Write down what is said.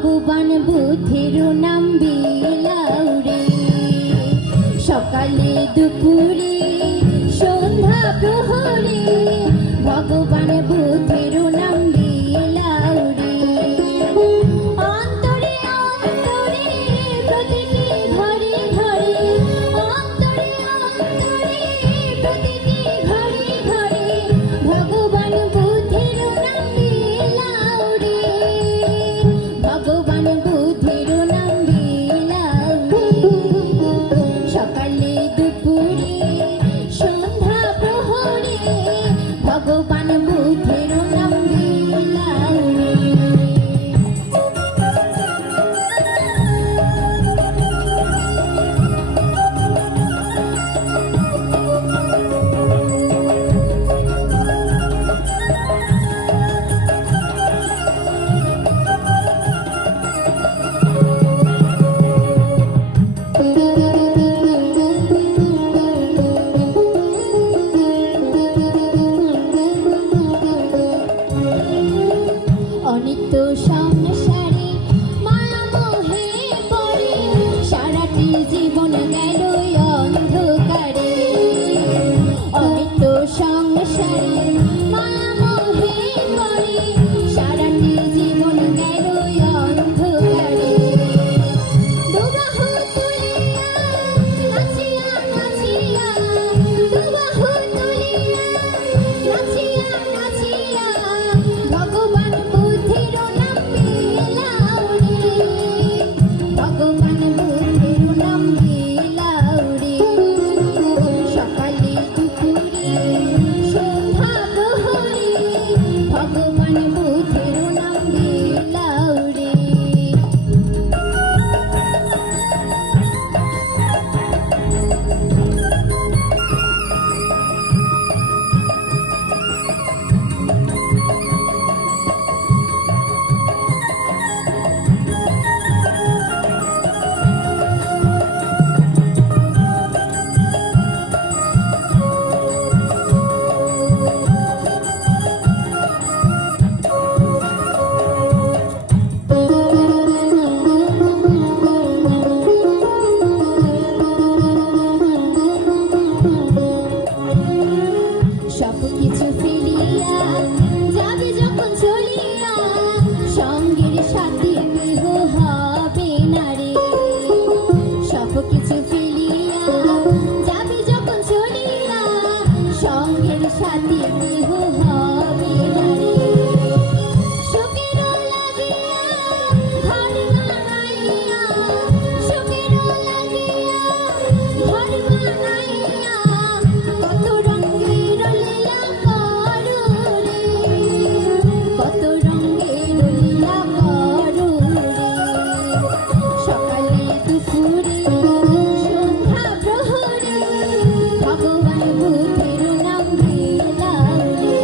ভগবান বুদ্ধের নাম বিলাউরে সকালে দুপুরে সন্ধ্যা প্রহরে ভগবান বুদ্ধের নাম বিলাউরে অন্তরে অন্তরে প্রতিটি ঘরে ঘরে অন্তরে অন্তরে প্রতিটি ঘরে ঘরে ভগবান বুদ্ধের নাম বিলাউরে ভগবান বুদ্ধের নাম বিলাউরে সকালে দুপুরে সন্ধ্যা প্রহরে ভগবান বুদ্ধের নাম বিলাউরে অনিত্য সংসারে মায়া মোহে পড়ে সারাটি জীবন গেল অন্ধকারে অনিত্য সংসারে মায়া মোহে পড়ে সারাটি জীবন গেল অন্ধকারে দুবাহু তুলিয়া নাচিয়া নাচিয়া দুবাহু তুলিয়া নাচিয়া নাচিয়া ভগবান বুদ্ধের নাম বিলাউরে ভগবান বুদ্ধের নাম বিলাউরে সকালে দুপুরে সন্ধ্যা প্রহরে ভগবান বুদ্ধের নাম বিলাউরে সব কিছু ফেলিয়া যাবে যখন চলিয়া সঙ্গের সাথে কেহ হবে না রে সব কিছু ফেলিয়া যাবে যখন চলিয়া সঙ্গের সাথে কেহ হবে না রে সুখের লাগিয়া ঘর বানাইয়া সুখের লাগিয়া ঘর বানাইয়া কত রঙের লীলা করো রে কত রঙের লীলা করো রে সকালে দুপুরে সন্ধ্যা প্রহরে ভগবান বুদ্ধের নাম বিলাউরে